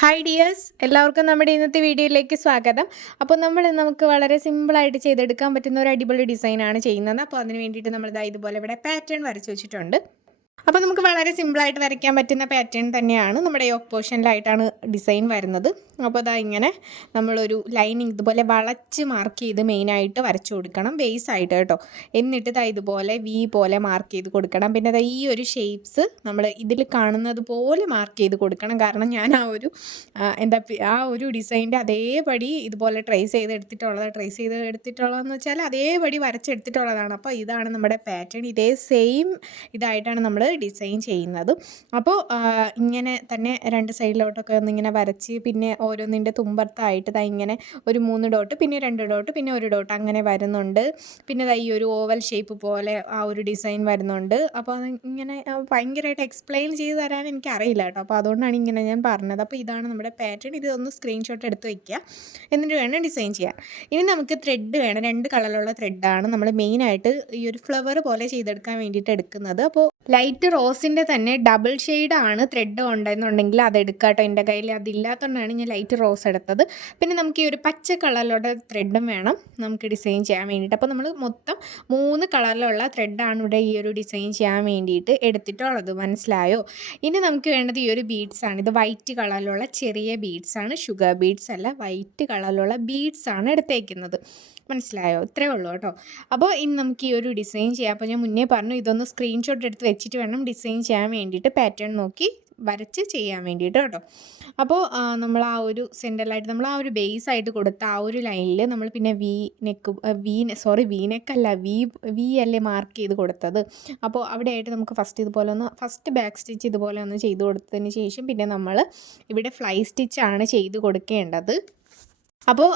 Hi dears, എല്ലാവർക്കും നമ്മുടെ ഇന്നത്തെ വീഡിയോയിലേക്ക് സ്വാഗതം. അപ്പോൾ നമുക്ക് വളരെ സിമ്പിളായിട്ട് ചെയ്തെടുക്കാൻ പറ്റുന്ന ഒരു അടിപൊളി ഡിസൈനാണ് ചെയ്യുന്നത്. അപ്പോൾ അതിന് വേണ്ടിയിട്ട് നമ്മളിതാ ഇതുപോലെ ഇവിടെ പാറ്റേൺ വരച്ച് വെച്ചിട്ടുണ്ട്. അപ്പോൾ നമുക്ക് വളരെ സിമ്പിളായിട്ട് വരയ്ക്കാൻ പറ്റുന്ന പാറ്റേൺ തന്നെയാണ്. നമ്മുടെ യോക്ക് പോർഷനിലായിട്ടാണ് ഡിസൈൻ വരുന്നത്. അപ്പോൾ അതാ ഇങ്ങനെ നമ്മളൊരു ലൈനിങ് ഇതുപോലെ വളച്ച് മാർക്ക് ചെയ്ത് മെയിനായിട്ട് വരച്ചു കൊടുക്കണം, ബേസ് ആയിട്ട് കേട്ടോ. എന്നിട്ട് ഇതാ ഇതുപോലെ വി പോലെ മാർക്ക് ചെയ്ത് കൊടുക്കണം. പിന്നെ അതാ ഈ ഒരു ഷേപ്സ് നമ്മൾ ഇതിൽ കാണുന്നത് പോലെ മാർക്ക് ചെയ്ത് കൊടുക്കണം. കാരണം ഞാൻ ആ ഒരു ഡിസൈൻ്റെ അതേപടി ഇതുപോലെ ട്രേസ് ചെയ്തെടുത്തിട്ടുള്ളതെന്ന് വെച്ചാൽ അതേപടി വരച്ചെടുത്തിട്ടുള്ളതാണ്. അപ്പോൾ ഇതാണ് നമ്മുടെ പാറ്റേൺ. ഇതേ സെയിം ഇതായിട്ടാണ് നമ്മൾ ഡിസൈൻ ചെയ്യുന്നത്. അപ്പോൾ ഇങ്ങനെ തന്നെ രണ്ട് സൈഡിലോട്ടൊക്കെ ഒന്നിങ്ങനെ വരച്ച് പിന്നെ ഓരോന്നിൻ്റെ തുമ്പത്തായിട്ട് ഇങ്ങനെ ഒരു 3 ഡോട്ട്, പിന്നെ 2 ഡോട്ട്, പിന്നെ 1 ഡോട്ട് അങ്ങനെ വരുന്നുണ്ട്. പിന്നെ ഈ ഒരു ഓവൽ ഷേപ്പ് പോലെ ആ ഒരു ഡിസൈൻ വരുന്നുണ്ട്. അപ്പോൾ അത് ഇങ്ങനെ ഭയങ്കരമായിട്ട് എക്സ്പ്ലെയിൻ ചെയ്ത് തരാൻ എനിക്കറിയില്ല കേട്ടോ. അപ്പോൾ അതുകൊണ്ടാണ് ഇങ്ങനെ ഞാൻ പറഞ്ഞത്. അപ്പോൾ ഇതാണ് നമ്മുടെ പാറ്റേൺ. ഇതൊന്ന് സ്ക്രീൻഷോട്ട് എടുത്ത് വയ്ക്കുക, എന്നിട്ട് വേണം ഡിസൈൻ ചെയ്യാൻ. ഇനി നമുക്ക് ത്രെഡ് വേണം. 2 കളറിലുള്ള ത്രെഡാണ് നമ്മൾ മെയിനായിട്ട് ഈ ഒരു ഫ്ലവർ പോലെ ചെയ്തെടുക്കാൻ വേണ്ടിയിട്ട് എടുക്കുന്നത്. അപ്പോൾ ലൈറ്റ് റോസിൻ്റെ തന്നെ ഡബിൾ ഷെയ്ഡാണ് ത്രെഡ് ഉണ്ടെന്നുണ്ടെങ്കിൽ അത് എടുക്കുക കേട്ടോ. എൻ്റെ കയ്യിൽ അതില്ലാത്തതുകൊണ്ടാണ് ഞാൻ ലൈറ്റ് റോസ് എടുത്തത്. പിന്നെ നമുക്ക് ഈ ഒരു പച്ച കളറിലുള്ള ത്രെഡും വേണം നമുക്ക് ഡിസൈൻ ചെയ്യാൻ വേണ്ടിയിട്ട്. അപ്പോൾ നമ്മൾ മൊത്തം 3 കളറിലുള്ള ത്രെഡാണ് ഇവിടെ ഈ ഒരു ഡിസൈൻ ചെയ്യാൻ വേണ്ടിയിട്ട് എടുത്തിട്ടുള്ളത്. മനസ്സിലായോ? ഇനി നമുക്ക് വേണ്ടത് ഈ ഒരു ബീഡ്സാണ്. ഇത് വൈറ്റ് കളറിലുള്ള ചെറിയ ബീഡ്സാണ്, ഷുഗർ ബീഡ്സ് അല്ല, വൈറ്റ് കളറിലുള്ള ബീഡ്സാണ് എടുത്തേക്കുന്നത്. മനസ്സിലായോ? ഇത്രയേ ഉള്ളൂ കേട്ടോ. അപ്പോൾ ഇനി നമുക്ക് ഈ ഒരു ഡിസൈൻ ചെയ്യാം. അപ്പോൾ ഞാൻ മുന്നേ പറഞ്ഞു ഇതൊന്ന് സ്ക്രീൻഷോട്ട് എടുത്ത് വെച്ചിട്ട് വേണം ഡിസൈൻ ചെയ്യാൻ വേണ്ടിയിട്ട്, പാറ്റേൺ നോക്കി വരച്ച് ചെയ്യാൻ വേണ്ടിയിട്ട് കേട്ടോ. അപ്പോൾ നമ്മൾ ആ ഒരു സെൻറ്ററിലായിട്ട് നമ്മൾ ആ ഒരു ബേസ് ആയിട്ട് കൊടുത്ത ആ ഒരു ലൈനിൽ നമ്മൾ പിന്നെ വി നെക്കല്ല വി അല്ലേ മാർക്ക് ചെയ്ത് കൊടുത്തത്. അപ്പോൾ അവിടെയായിട്ട് നമുക്ക് ഫസ്റ്റ് ബാക്ക് സ്റ്റിച്ച് ഇതുപോലെ ഒന്ന് ചെയ്ത് കൊടുത്തതിന് ശേഷം പിന്നെ നമ്മൾ ഇവിടെ ഫ്ലൈ സ്റ്റിച്ചാണ് ചെയ്ത് കൊടുക്കേണ്ടത്. അപ്പോൾ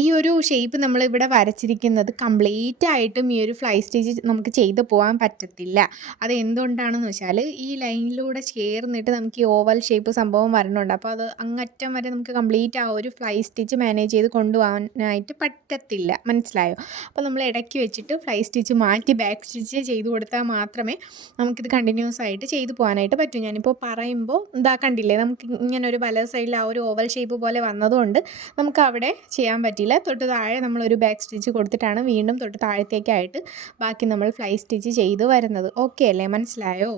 ഈ ഒരു ഷേപ്പ് നമ്മളിവിടെ വരച്ചിരിക്കുന്നത് കംപ്ലീറ്റ് ആയിട്ടും ഈ ഒരു ഫ്ലൈ സ്റ്റിച്ച് നമുക്ക് ചെയ്ത് പോകാൻ പറ്റത്തില്ല. അത് എന്തുകൊണ്ടാണെന്ന് വെച്ചാൽ ഈ ലൈനിലൂടെ ചേർന്നിട്ട് നമുക്ക് ഈ ഓവൽ ഷേപ്പ് സംഭവം വരണുണ്ട്. അപ്പോൾ അത് അങ്ങറ്റം വരെ നമുക്ക് കംപ്ലീറ്റ് ആ ഒരു ഫ്ലൈ സ്റ്റിച്ച് മാനേജ് ചെയ്ത് കൊണ്ടുപോകാനായിട്ട് പറ്റത്തില്ല. മനസ്സിലായോ? അപ്പോൾ നമ്മൾ ഇടയ്ക്ക് വെച്ചിട്ട് ഫ്ലൈ സ്റ്റിച്ച് മാറ്റി ബാക്ക് സ്റ്റിച്ച് ചെയ്ത് കൊടുത്താൽ മാത്രമേ നമുക്കിത് കണ്ടിന്യൂസ് ആയിട്ട് ചെയ്തു പോകാനായിട്ട് പറ്റൂ. ഞാനിപ്പോൾ പറയുമ്പോൾ ഇതാ കണ്ടില്ലേ, നമുക്ക് ഇങ്ങനെ ഒരു വലത് സൈഡിൽ ആ ഒരു ഓവൽ ഷേപ്പ് പോലെ വന്നതുകൊണ്ട് നമുക്ക് അവിടെ ചെയ്യാൻ പറ്റില്ല. തൊട്ട് താഴെ നമ്മളൊരു ബാക്ക് സ്റ്റിച്ച് കൊടുത്തിട്ടാണ് വീണ്ടും തൊട്ട് താഴത്തേക്കായിട്ട് ബാക്കി നമ്മൾ ഫ്ലൈ സ്റ്റിച്ച് ചെയ്ത് വരുന്നത്. ഓക്കെ അല്ലേ? മനസ്സിലായോ?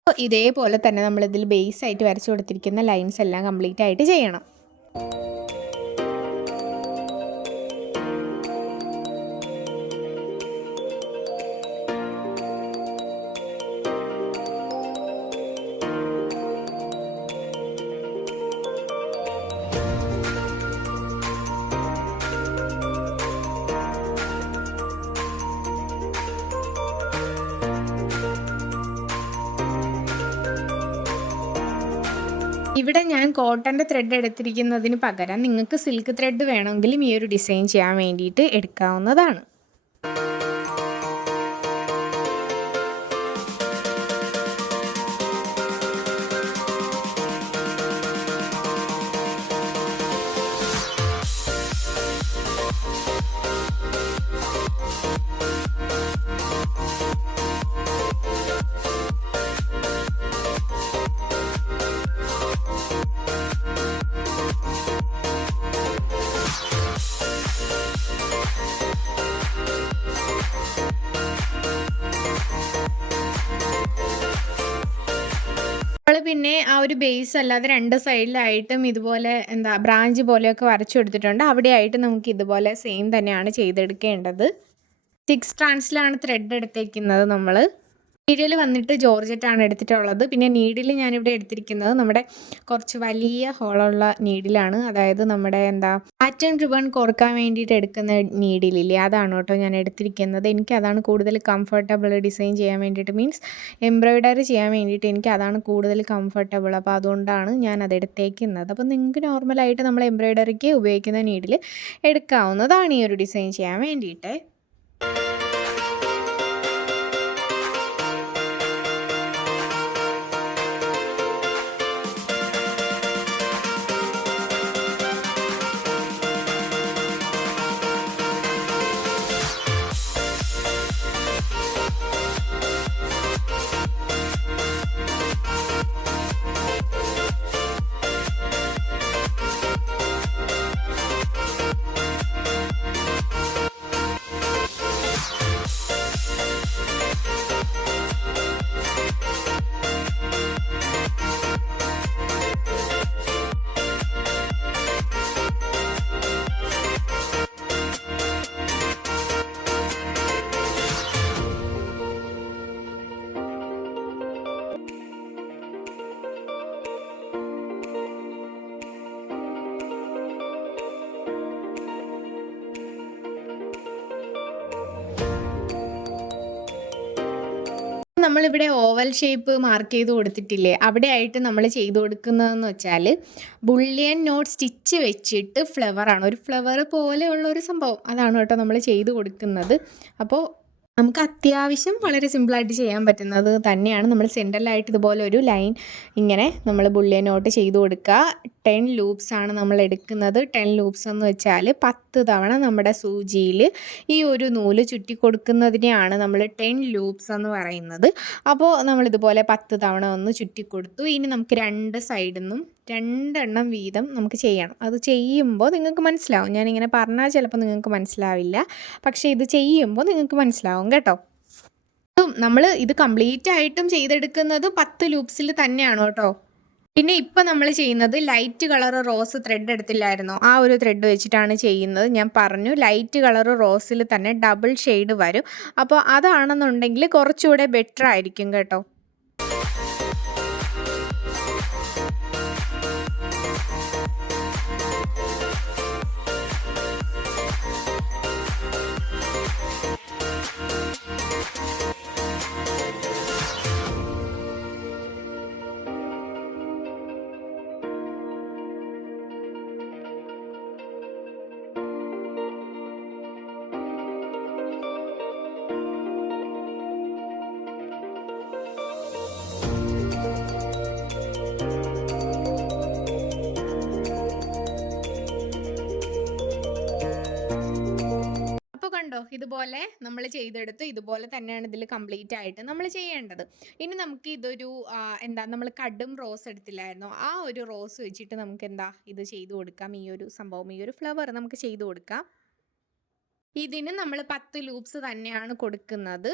അപ്പോൾ ഇതേപോലെ തന്നെ നമ്മളിതിൽ ബേസ് ആയിട്ട് വരച്ചു കൊടുത്തിരിക്കുന്ന ലൈൻസ് എല്ലാം കംപ്ലീറ്റ് ആയിട്ട് ചെയ്യണം. ഇവിടെ ഞാൻ കോട്ടൻ്റെ ത്രെഡ് എടുത്തിരിക്കുന്നതിന് പകരം നിങ്ങൾക്ക് സിൽക്ക് ത്രെഡ് വേണമെങ്കിലും ഈ ഒരു ഡിസൈൻ ചെയ്യാൻ വേണ്ടിയിട്ട് എടുക്കാവുന്നതാണ്. പിന്നെ ആ ഒരു ബേസ് അല്ലാതെ 2 സൈഡിലായിട്ടും ഇതുപോലെ ബ്രാഞ്ച് പോലെയൊക്കെ വരച്ചു കൊടുത്തിട്ടുണ്ട്. അവിടെയായിട്ട് നമുക്ക് ഇതുപോലെ സെയിം തന്നെയാണ് ചെയ്തെടുക്കേണ്ടത്. 6 സ്ട്രാൻഡ്സിലാണ് ത്രെഡ് എടുത്തേക്കുന്നത് നമ്മൾ. നീഡിൽ വന്നിട്ട് ജോർജറ്റാണ് എടുത്തിട്ടുള്ളത്. പിന്നെ നീഡിൽ ഞാനിവിടെ എടുത്തിരിക്കുന്നത് നമ്മുടെ കുറച്ച് വലിയ ഹോളുള്ള നീഡിലാണ്. അതായത് നമ്മുടെ പാറ്റേൺ റിബൺ കോർക്കാൻ വേണ്ടിയിട്ട് എടുക്കുന്ന നീഡിലില്ലേ, അതാണ് കേട്ടോ ഞാൻ എടുത്തിരിക്കുന്നത്. എനിക്ക് അതാണ് കൂടുതൽ കംഫർട്ടബിൾ ഡിസൈൻ ചെയ്യാൻ വേണ്ടിയിട്ട്, മീൻസ് എംബ്രോയ്ഡറി ചെയ്യാൻ വേണ്ടിയിട്ട് എനിക്ക് അതാണ് കൂടുതൽ കംഫർട്ടബിൾ. അപ്പോൾ അതുകൊണ്ടാണ് ഞാൻ അത് എടുത്തേക്കുന്നത്. അപ്പോൾ നിങ്ങൾക്ക് നോർമലായിട്ട് നമ്മൾ എംബ്രോയ്ഡറിക്ക് ഉപയോഗിക്കുന്ന നീഡിൽ എടുക്കാവുന്നതാണ് ഈ ഒരു ഡിസൈൻ ചെയ്യാൻ വേണ്ടിയിട്ട്. നമ്മളിവിടെ ഓവൽ ഷേപ്പ് മാർക്ക് ചെയ്ത് കൊടുത്തിട്ടില്ലേ, അവിടെ ആയിട്ട് നമ്മൾ ചെയ്ത് കൊടുക്കുന്നതെന്ന് വെച്ചാൽ ബുള്ളിയൻ നോട്ട് സ്റ്റിച്ച് വെച്ചിട്ട് ഫ്ലവറാണ്, ഒരു ഫ്ലവർ പോലെയുള്ള ഒരു സംഭവം, അതാണ് കേട്ടോ നമ്മൾ ചെയ്ത് കൊടുക്കുന്നത്. അപ്പോൾ നമുക്ക് അത്യാവശ്യം വളരെ സിമ്പിളായിട്ട് ചെയ്യാൻ പറ്റുന്നത് തന്നെയാണ്. നമ്മൾ സെൻറ്ററിലായിട്ട് ഇതുപോലെ ഒരു ലൈൻ ഇങ്ങനെ നമ്മൾ ബുള്ളിയൻ നോട്ട് ചെയ്ത് കൊടുക്കുക. 10 ലൂപ്സ് ആണ് നമ്മൾ എടുക്കുന്നത്. 10 ലൂപ്സ് എന്ന് വെച്ചാൽ 10 തവണ നമ്മുടെ സൂചിയിൽ ഈ ഒരു നൂല് ചുറ്റി കൊടുക്കുന്നതിനെയാണ് നമ്മൾ 10 ലൂപ്സ് എന്ന് പറയുന്നത്. അപ്പോൾ നമ്മളിതുപോലെ 10 തവണ ഒന്ന് ചുറ്റി കൊടുത്തു. ഇനി നമുക്ക് രണ്ട് സൈഡിൽ നിന്നും 2 എണ്ണം വീതം നമുക്ക് ചെയ്യണം. അത് ചെയ്യുമ്പോൾ നിങ്ങൾക്ക് മനസ്സിലാവും. ഞാനിങ്ങനെ പറഞ്ഞാൽ ചിലപ്പോൾ നിങ്ങൾക്ക് മനസ്സിലാവില്ല, പക്ഷേ ഇത് ചെയ്യുമ്പോൾ നിങ്ങൾക്ക് മനസ്സിലാവും കേട്ടോ. നമ്മൾ ഇത് കംപ്ലീറ്റ് ആയിട്ടും ചെയ്തെടുക്കുന്നത് 10 ലൂപ്സിൽ തന്നെയാണ് കേട്ടോ. പിന്നെ ഇപ്പം നമ്മൾ ചെയ്യുന്നത് ലൈറ്റ് കളർ റോസ് ത്രെഡ് എടുത്തില്ലായിരുന്നോ, ആ ഒരു ത്രെഡ് വെച്ചിട്ടാണ് ചെയ്യുന്നത്. ഞാൻ പറഞ്ഞു ലൈറ്റ് കളർ റോസിൽ തന്നെ ഡബിൾ ഷെയ്ഡ് വരും. അപ്പോൾ അതാണെന്നുണ്ടെങ്കിൽ കുറച്ചുകൂടെ ബെറ്റർ ആയിരിക്കും കേട്ടോ. കണ്ടോ, ഇതുപോലെ നമ്മൾ ചെയ്തെടുത്ത് ഇതുപോലെ തന്നെയാണ് ഇതിൽ കംപ്ലീറ്റ് ആയിട്ട് നമ്മൾ ചെയ്യേണ്ടത്. ഇനി നമുക്ക് ഇതൊരു നമ്മൾ കടും റോസ് എടുത്തില്ലായിരുന്നോ, ആ ഒരു റോസ് വെച്ചിട്ട് നമുക്ക് ഇത് ചെയ്ത് കൊടുക്കാം. ഈ ഒരു സംഭവം, ഈ ഒരു ഫ്ലവർ നമുക്ക് ചെയ്ത് കൊടുക്കാം. ഇതിന് നമ്മൾ 10 ലൂപ്സ് തന്നെയാണ് കൊടുക്കുന്നത്.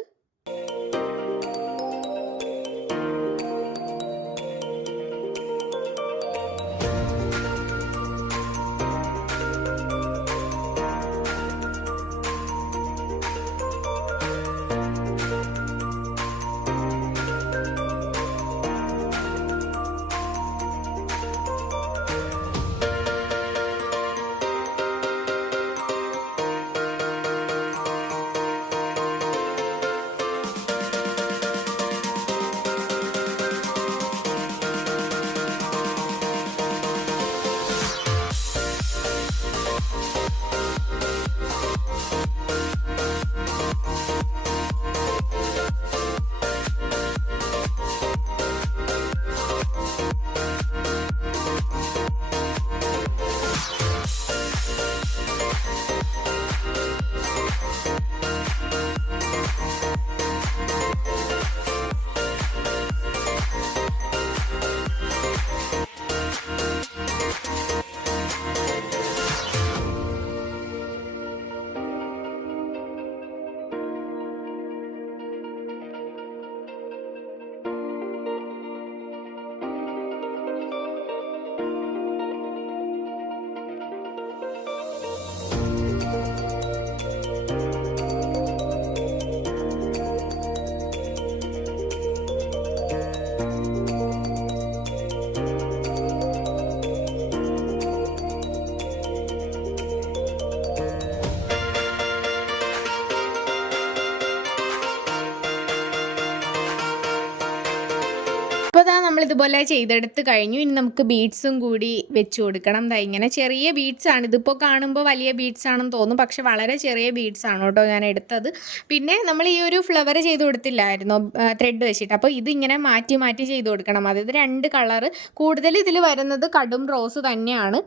അപ്പോൾ നമ്മളിതുപോലെ ചെയ്തെടുത്ത് കഴിഞ്ഞു. ഇനി നമുക്ക് ബീഡ്സും കൂടി വെച്ച് കൊടുക്കണം. ഇങ്ങനെ ചെറിയ ബീഡ്സാണ്, ഇതിപ്പോൾ കാണുമ്പോൾ വലിയ ബീഡ്സ് ആണെന്ന് തോന്നും, പക്ഷെ വളരെ ചെറിയ ബീഡ്സ് ആണ് കേട്ടോ ഞാൻ എടുത്തത്. പിന്നെ നമ്മൾ ഈ ഒരു ഫ്ലവർ ചെയ്ത് കൊടുത്തില്ലായിരുന്നോ ത്രെഡ് വെച്ചിട്ട്, അപ്പോൾ ഇതിങ്ങനെ മാറ്റി മാറ്റി ചെയ്ത് കൊടുക്കണം. അതായത് 2 കളറ് കൂടുതൽ ഇതിൽ വരുന്നത് കടും റോസ് തന്നെയാണ്.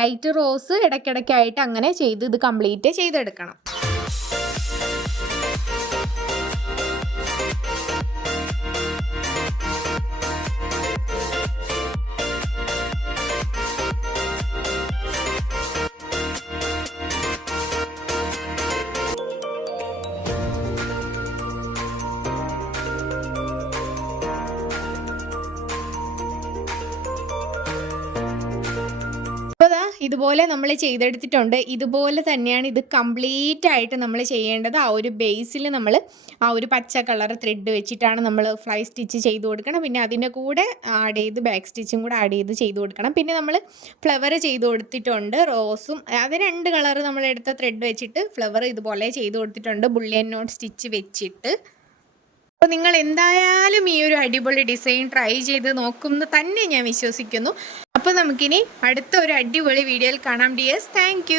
ലൈറ്റ് റോസ് ഇടയ്ക്കിടയ്ക്കായിട്ട് അങ്ങനെ ചെയ്ത് ഇത് കംപ്ലീറ്റ് ചെയ്തെടുക്കണം. ഇതുപോലെ നമ്മൾ ചെയ്തെടുത്തിട്ടുണ്ട്. ഇതുപോലെ തന്നെയാണ് ഇത് കംപ്ലീറ്റ് ആയിട്ട് നമ്മൾ ചെയ്യേണ്ടത്. ആ ഒരു ബേസിൽ നമ്മൾ ആ ഒരു പച്ച കളർ ത്രെഡ് വെച്ചിട്ടാണ് നമ്മൾ ഫ്ലൈ സ്റ്റിച്ച് ചെയ്ത് കൊടുക്കണം. പിന്നെ അതിൻ്റെ കൂടെ ആഡ് ചെയ്ത് ബാക്ക് സ്റ്റിച്ചും കൂടെ ആഡ് ചെയ്ത് കൊടുക്കണം. പിന്നെ നമ്മൾ ഫ്ലവർ ചെയ്ത് കൊടുത്തിട്ടുണ്ട്, റോസും. അത് 2 കളർ നമ്മൾ എടുത്ത ത്രെഡ് വെച്ചിട്ട് ഫ്ലവർ ഇതുപോലെ ചെയ്ത് കൊടുത്തിട്ടുണ്ട്, ബുള്ളിയൻ നോട്ട് സ്റ്റിച്ച് വെച്ചിട്ട്. അപ്പോൾ നിങ്ങൾ എന്തായാലും ഈ ഒരു അടിപൊളി ഡിസൈൻ ട്രൈ ചെയ്ത് നോക്കുമെന്ന് തന്നെ ഞാൻ വിശ്വസിക്കുന്നു. അപ്പോൾ നമുക്കിനി അടുത്ത ഒരു അടിപൊളി വീഡിയോയിൽ കാണാം ഡിയേഴ്സ്. താങ്ക്